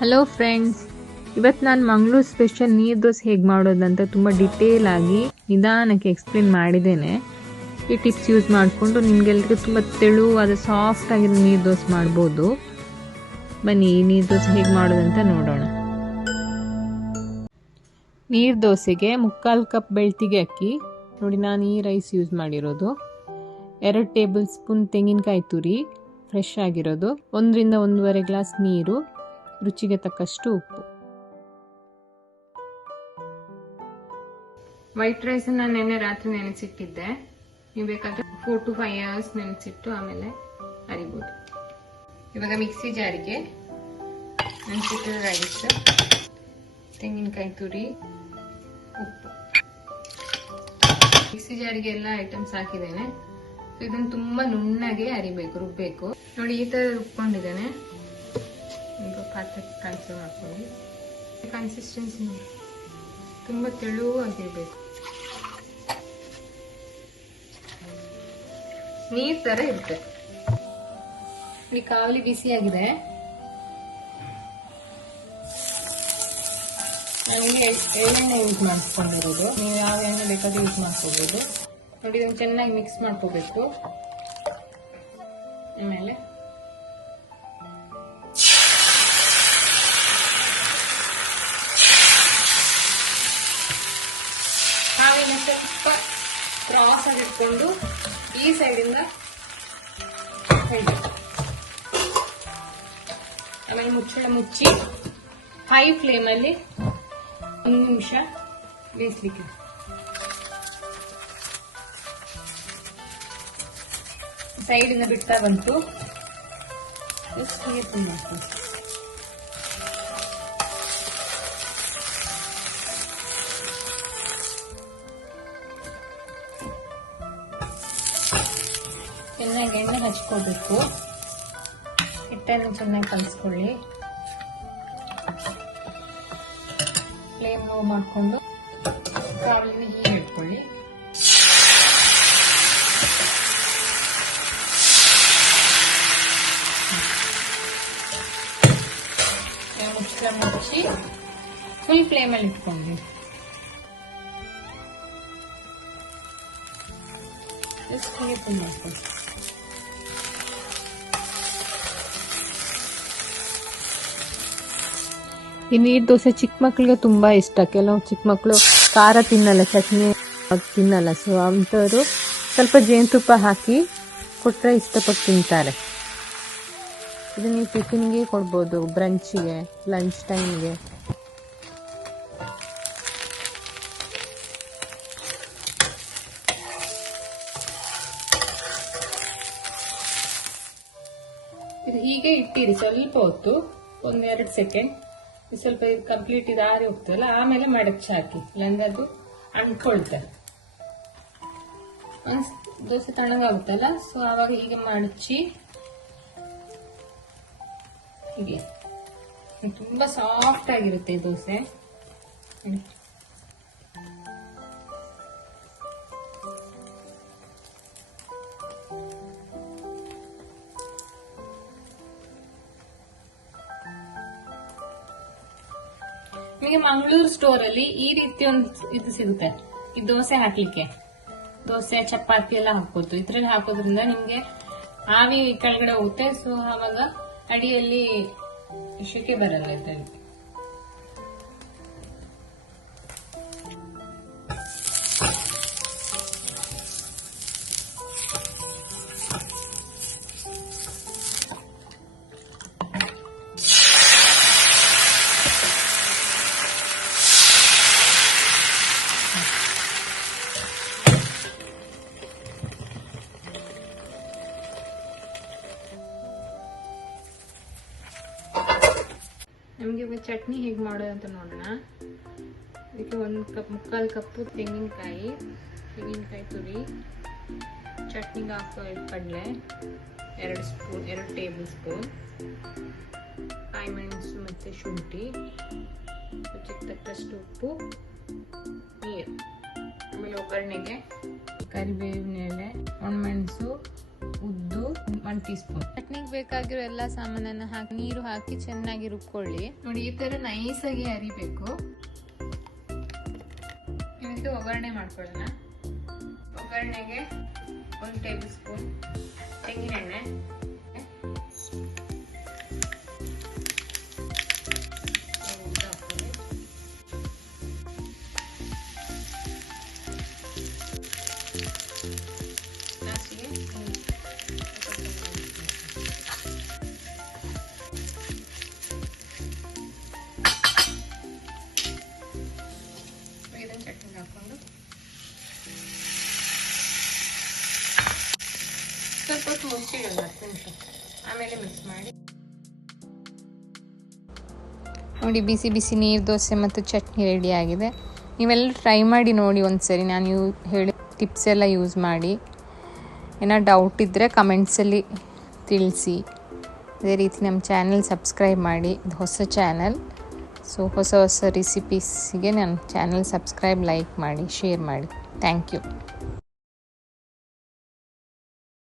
Hello friends, ಇವತ್ತು ನಾನು Mangaluru special ನೀರು ದೋಸೆ ಹೇಗೆ ಮಾಡೋದಂತ ತುಂಬ ಡಿಟೇಲ್ ಆಗಿ ನಿಧಾನಕ್ಕೆ ಎಕ್ಸ್ಪ್ಲೇನ್ ಮಾಡಿದ್ದೇನೆ. ಈ ಟಿಪ್ಸ್ ಯೂಸ್ ಮಾಡಿಕೊಂಡು ನಿಮಗೆಲ್ಲರಿಗೂ ತುಂಬ ತೆಳುವಾದ ಸಾಫ್ಟ್ ಆಗಿರೋ ನೀರು ದೋಸೆ ಮಾಡ್ಬೋದು. ಬನ್ನಿ ಈ ನೀರು ದೋಸೆ ಹೇಗೆ ಮಾಡೋದಂತ ನೋಡೋಣ. ನೀರು ದೋಸೆಗೆ 3/4 ಕಪ್ ಬೆಳ್ತಿಗೆ ಅಕ್ಕಿ, ನೋಡಿ ನಾನು ಈ ರೈಸ್ ಯೂಸ್ ಮಾಡಿರೋದು. 2 ಟೇಬಲ್ ಸ್ಪೂನ್ ತೆಂಗಿನಕಾಯಿ ತುರಿ ಫ್ರೆಶ್ ಆಗಿರೋದು, 1 ರಿಂದ 1.5 ಗ್ಲಾಸ್ ನೀರು, ರುಚಿಗೆ ತಕ್ಕಷ್ಟು ಉಪ್ಪು. ವೈಟ್ ರೈಸ್ ನಾನು ನೆನ್ನೆ ರಾತ್ರಿ ನೆನೆಸಿಟ್ಟಿದ್ದೆ. ನೀವು ಬೇಕಾದ್ರೆ 4 to 5 hours ನೆನೆಸಿಟ್ಟು ಆಮೇಲೆ ಅರಿಬಹುದು. ಇವಾಗ ಮಿಕ್ಸಿ ಜಾರಿಗೆ ನೆನೆಸಿಟ್ಟಿರೋ ರೈಸ್, ತೆಂಗಿನಕಾಯಿ ತುರಿ, ಉಪ್ಪು, ಮಿಕ್ಸಿ ಜಾರಿಗೆ ಎಲ್ಲ ಐಟಮ್ಸ್ ಹಾಕಿದ್ದೇನೆ. ಇದನ್ನು ತುಂಬಾ ನುಣ್ಣಗೆ ಅರಿಬೇಕು, ರುಬ್ಬೇಕು. ನೋಡಿ ಈ ತರ ರುಬ್ಕೊಂಡಿದ್ದೇನೆ. ಈಗ ಪಾತ್ರಕ್ಕೆ ಟ್ರಾನ್ಸ್ಫರ್ ಮಾಡ್ಕೊಳ್ಳಿ. ಕನ್ಸಿಸ್ಟೆನ್ಸಿ ತುಂಬಾ ತೆಳುವಾಗಿರ್ಬೇಕು, ನೀರ್ ತರ ಇರುತ್ತೆ. ಈ ಕಾವಲಿ ಬಿಸಿಯಾಗಿದೆ. ನನಗೆ ಎಳ್ಳೆಣ್ಣೆ ಯೂಸ್ ಮಾಡಿಸ್ಕೊಂಡಿರೋದು, ನೀವು ಯಾವ ಎಣ್ಣೆ ಬೇಕಾದ್ರೂ ಯೂಸ್ ಮಾಡ್ಕೋಬಹುದು. ನೋಡಿ ಇದನ್ನು ಚೆನ್ನಾಗಿ ಮಿಕ್ಸ್ ಮಾಡ್ಕೋಬೇಕು. ಆಮೇಲೆ ಹಾವಿನ ಸ್ವಲ್ಪ ಕ್ರಾಸ್ ಆಗಿ ಇಟ್ಕೊಂಡು ಈ ಸೈಡಿಂದ ಆಮೇಲೆ ಮುಚ್ಚಳ ಮುಚ್ಚಿ ಹೈ ಫ್ಲೇಮ್ ಅಲ್ಲಿ 1 ನಿಮಿಷ ಬೇಯಿಸ್ಲಿಕ್ಕೆ. ಸೈಡ್ ಇಂದ ಬಿಡ್ತಾ ಬಂತು. ಚೆನ್ನಾಗಿ ಎಣ್ಣೆ ಹಚ್ಕೋಬೇಕು. ಹಿಟ್ಟನ್ನು ಚೆನ್ನಾಗಿ ಕಲಿಸ್ಕೊಳ್ಳಿ. ಫ್ಲೇಮ್ ಲೋ ಮಾಡಿಕೊಂಡು ಕಾವಲಿನ ಹೀಗೆ ಇಟ್ಕೊಳ್ಳಿ. ಮುಚ್ಚಿ ಫುಲ್ ಫ್ಲೇಮ್ ಅಲ್ಲಿ ಇಟ್ಕೊಂಡ್ವಿ. ಈ ನೀರು ದೋಸೆ ಚಿಕ್ಕ ಮಕ್ಳಿಗೆ ತುಂಬಾ ಇಷ್ಟ. ಕೆಲವು ಚಿಕ್ಕ ಮಕ್ಕಳು ಖಾರ ತಿನ್ನಲ್ಲ, ಚಟ್ನಿ ತಿನ್ನಲ್ಲ. ಸೊ ಅಂಥವ್ರು ಸ್ವಲ್ಪ ಜೇನುತುಪ್ಪ ಹಾಕಿ ಕೊಟ್ಟರೆ ಇಷ್ಟಪಟ್ಟು ತಿಂತಾರೆ. ಇದು ನೀವು ಟಿಫಿನ್ಗೆ ಕೊಡ್ಬೋದು, ಬ್ರಂಚಿಗೆ, ಲಂಚ್ ಟೈಮ್ಗೆ. ಇದು ಹೀಗೆ ಇಟ್ಟಿರಿ ಸ್ವಲ್ಪ ಹೊತ್ತು, 1-2 ಸೆಕೆಂಡ್. ಸ್ವಲ್ಪ ಕಂಪ್ಲೀಟ್ ಇದು ಆರಿ ಹೋಗ್ತದಲ್ಲ, ಆಮೇಲೆ ಮಡಚಿ ಹಾಕಿ, ಇಲ್ಲಾಂದ್ರೆ ಅದು ಅಂಟ್ಕೊಳ್ತದೆ. ದೋಸೆ ತಣ್ಣಗಾಗುತ್ತಲ್ಲ, ಸೊ ಆವಾಗ ಹೀಗೆ ಮಡಚಿ ಹೀಗೆ. ತುಂಬಾ ಸಾಫ್ಟ್ ಆಗಿರುತ್ತೆ ಈ ದೋಸೆ. ನಿಮಗೆ ಮಂಗಳೂರು ಸ್ಟೋರ್ ಅಲ್ಲಿ ಈ ರೀತಿ ಒಂದು ಇದು ಸಿಗುತ್ತೆ, ಈ ದೋಸೆ ಹಾಕ್ಲಿಕ್ಕೆ. ದೋಸೆ ಚಪಾತಿ ಎಲ್ಲ ಹಾಕೋದು. ಇದ್ರಲ್ಲಿ ಹಾಕೋದ್ರಿಂದ ನಿಮ್ಗೆ ಆವಿ ಕೆಳಗಡೆ ಹೋಗುತ್ತೆ. ಸೊ ಆವಾಗ ಅಡಿಯಲ್ಲಿ ಶೆಕೆ ಬರಲ್ಲ ಇದ್ರಲ್ಲಿ. ನಮಗೆ ಚಟ್ನಿ ಹೇಗೆ ಮಾಡೋದು ಅಂತ ನೋಡೋಣ. ಇದಕ್ಕೆ 1/4 ಕಪ್ಪು ತೆಂಗಿನಕಾಯಿ ತುರಿ, ಚಟ್ನಿಗೆ ಹಾಕೋ ಕಡಲೆ 2 ಟೇಬಲ್ ಸ್ಪೂನ್, ಕಾಯಿ ಮೆಣಸು ಮತ್ತು ಶುಂಠಿ, ರುಚಿಗೆ ತಕ್ಕಷ್ಟು ಉಪ್ಪು, ನೀರು. ಆಮೇಲೆ ಒಗ್ಗರಣೆಗೆ ಕರಿಬೇವಿನ ಎಲೆ, ಒಣಮೆಣಸು, ಉದ್ದು 1 ಟೀ ಸ್ಪೂನ್. ಚಟ್ನಿಗೆ ಬೇಕಾಗಿರೋ ಎಲ್ಲ ಸಾಮಾನನ್ನ ಹಾಕಿ ನೀರು ಹಾಕಿ ಚೆನ್ನಾಗಿ ರುಬ್ಕೊಳ್ಳಿ. ನೋಡಿ ಈ ತರ ನೈಸ್ ಆಗಿ ಅರಿಬೇಕು. ಇದಕ್ಕೆ ಒಗ್ಗರಣೆ ಮಾಡ್ಕೊಳ್ಳೋಣ. ಒಗ್ಗರಣೆಗೆ 1 ಟೇಬಲ್ ಸ್ಪೂನ್ ತೆಂಗಿನೆಣ್ಣೆ, ಚಟ್ನಿ ಹಾಕೊಂಡು ಸ್ವಲ್ಪ ಹೊತ್ತು ಮುಚ್ಚಿಡೋಣ, 10 ನಿಮಿಷ, ಆಮೇಲೆ ಮಿಕ್ಸ್ ಮಾಡಿ. ನೋಡಿ ಬಿಸಿ ಬಿಸಿ ನೀರು ದೋಸೆ ಮತ್ತು ಚಟ್ನಿ ರೆಡಿ ಆಗಿದೆ. ನೀವೆಲ್ಲ ಟ್ರೈ ಮಾಡಿ ನೋಡಿ ಒಂದ್ಸರಿ. ನಾನು ಹೇಳಿ ಟಿಪ್ಸ್ ಎಲ್ಲ ಯೂಸ್ ಮಾಡಿ. ಏನೋ ಡೌಟ್ ಇದ್ದರೆ ಕಮೆಂಟ್ಸಲ್ಲಿ ತಿಳಿಸಿ. ಅದೇ ರೀತಿ ನಮ್ಮ ಚಾನಲ್ ಸಬ್ಸ್ಕ್ರೈಬ್ ಮಾಡಿ. ಇದು ಹೊಸ ಚಾನಲ್, ಸೊ ಹೊಸ ಹೊಸ ರೆಸಿಪೀಸಿಗೆ ನನ್ನ ಚಾನಲ್ ಸಬ್ಸ್ಕ್ರೈಬ್, ಲೈಕ್ ಮಾಡಿ, ಶೇರ್ ಮಾಡಿ. Thank you.